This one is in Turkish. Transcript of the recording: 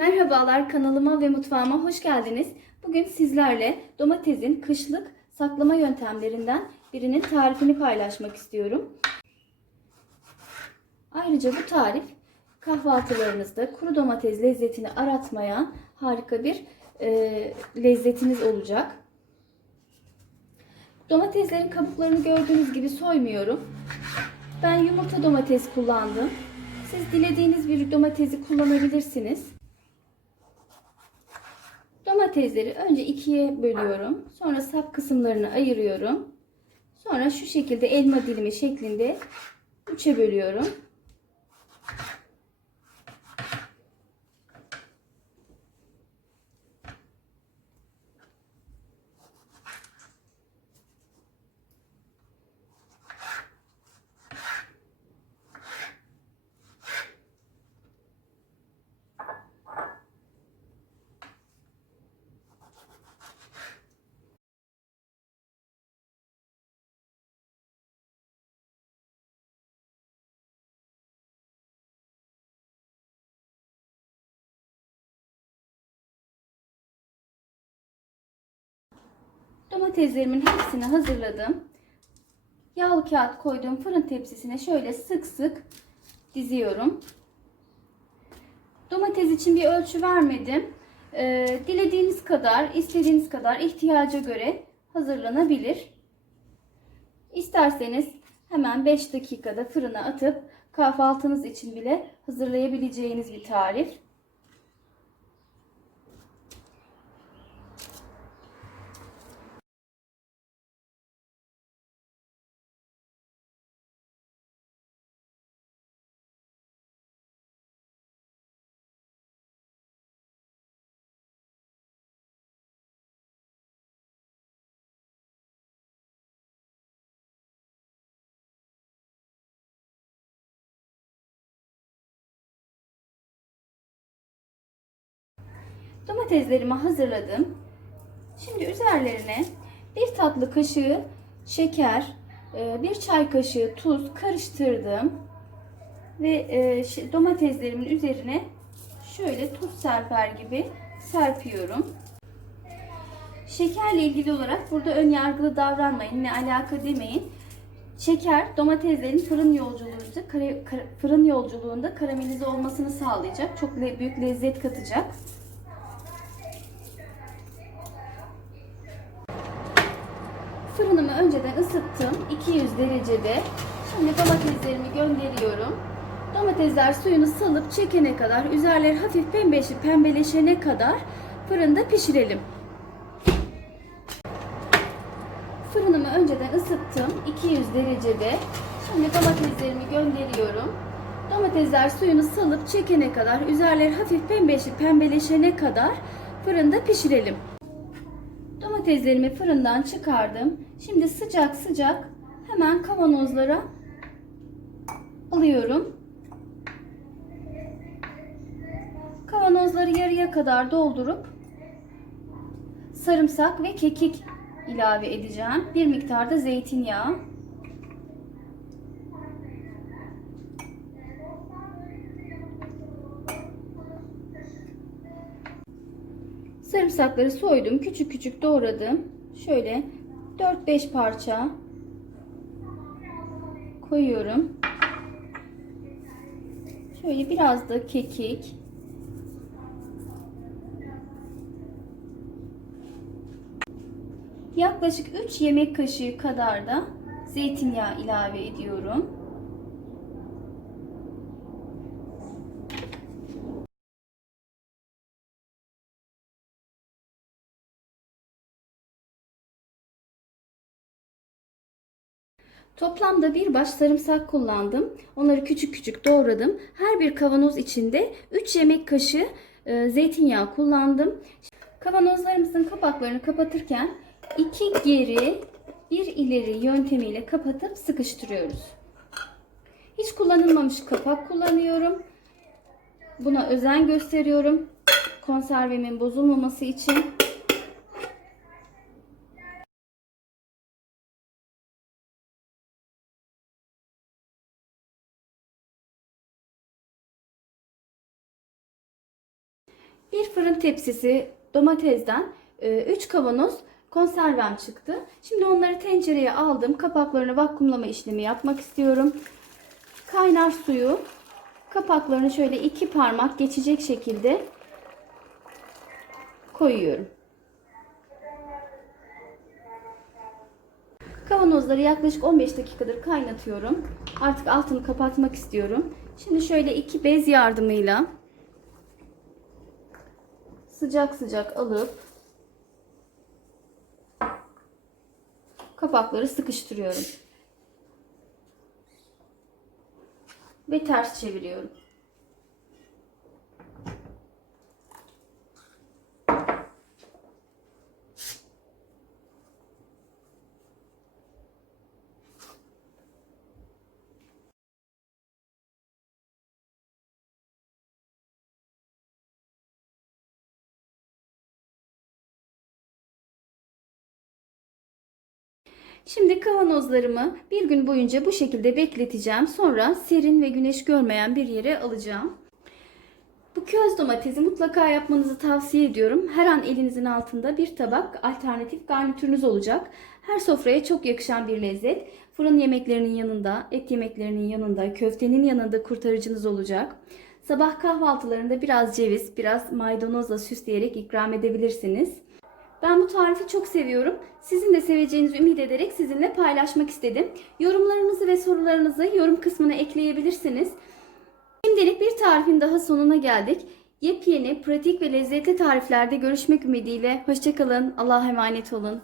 Merhabalar kanalıma ve mutfağıma hoş geldiniz. Bugün sizlerle domatesin kışlık saklama yöntemlerinden birinin tarifini paylaşmak istiyorum. Ayrıca bu tarif kahvaltılarınızda kuru domates lezzetini aratmayan harika bir e, lezzetiniz olacak. Domateslerin kabuklarını gördüğünüz gibi soymuyorum. Ben yumurta domates kullandım. Siz dilediğiniz bir domatesi kullanabilirsiniz. Domatesleri önce ikiye bölüyorum. Sonra sap kısımlarını ayırıyorum. Sonra şu şekilde elma dilimi şeklinde üçe bölüyorum. Domateslerimin hepsini hazırladım. Yağlı kağıt koyduğum fırın tepsisine şöyle sık sık diziyorum. Domates için bir ölçü vermedim. Ee, dilediğiniz kadar, istediğiniz kadar ihtiyaca göre hazırlanabilir. İsterseniz hemen 5 dakikada fırına atıp kahvaltınız için bile hazırlayabileceğiniz bir tarif. Domateslerimi hazırladım. Şimdi üzerlerine bir tatlı kaşığı şeker, e, bir çay kaşığı tuz karıştırdım. Ve e, domateslerimin üzerine şöyle tuz serper gibi serpiyorum. Şekerle ilgili olarak burada ön yargılı davranmayın, ne alaka demeyin. Şeker domateslerin fırın yolculuğunda fırın yolculuğunda karamelize olmasını sağlayacak. Çok büyük lezzet katacak. Fırınımı önceden ısıttım. 200 derecede. Şimdi domateslerimi gönderiyorum. Domatesler suyunu salıp çekene kadar, üzerleri hafif pembeşi pembeleşene kadar fırında pişirelim. Fırınımı önceden ısıttım. 200 derecede. Şimdi domateslerimi gönderiyorum. Domatesler suyunu salıp çekene kadar, üzerleri hafif pembeşi pembeleşene kadar fırında pişirelim. Domateslerimi fırından çıkardım. Şimdi sıcak sıcak hemen kavanozlara alıyorum. Kavanozları yarıya kadar doldurup sarımsak ve kekik ilave edeceğim. Bir miktar da zeytinyağı. Sarımsakları soydum. Küçük küçük doğradım. Şöyle 4-5 parça koyuyorum. Şöyle biraz da kekik. Yaklaşık 3 yemek kaşığı kadar da zeytinyağı ilave ediyorum. Toplamda bir baş sarımsak kullandım. Onları küçük küçük doğradım. Her bir kavanoz içinde 3 yemek kaşığı e, zeytinyağı kullandım. Kavanozlarımızın kapaklarını kapatırken iki geri bir ileri yöntemiyle kapatıp sıkıştırıyoruz. Hiç kullanılmamış kapak kullanıyorum. Buna özen gösteriyorum. Konservemin bozulmaması için. Bir fırın tepsisi domatesden 3 kavanoz konservem çıktı. Şimdi onları tencereye aldım. Kapaklarını vakumlama işlemi yapmak istiyorum. Kaynar suyu kapaklarını şöyle iki parmak geçecek şekilde koyuyorum. Kavanozları yaklaşık 15 dakikadır kaynatıyorum. Artık altını kapatmak istiyorum. Şimdi şöyle iki bez yardımıyla sıcak sıcak alıp kapakları sıkıştırıyorum. Ve ters çeviriyorum. Şimdi kavanozlarımı bir gün boyunca bu şekilde bekleteceğim. Sonra serin ve güneş görmeyen bir yere alacağım. Bu köz domatesi mutlaka yapmanızı tavsiye ediyorum. Her an elinizin altında bir tabak alternatif garnitürünüz olacak. Her sofraya çok yakışan bir lezzet. Fırın yemeklerinin yanında, et yemeklerinin yanında, köftenin yanında kurtarıcınız olacak. Sabah kahvaltılarında biraz ceviz, biraz maydanozla süsleyerek ikram edebilirsiniz. Ben bu tarifi çok seviyorum. Sizin de seveceğinizi ümit ederek sizinle paylaşmak istedim. Yorumlarınızı ve sorularınızı yorum kısmına ekleyebilirsiniz. Şimdilik bir tarifin daha sonuna geldik. Yepyeni, pratik ve lezzetli tariflerde görüşmek ümidiyle. Hoşçakalın. Allah'a emanet olun.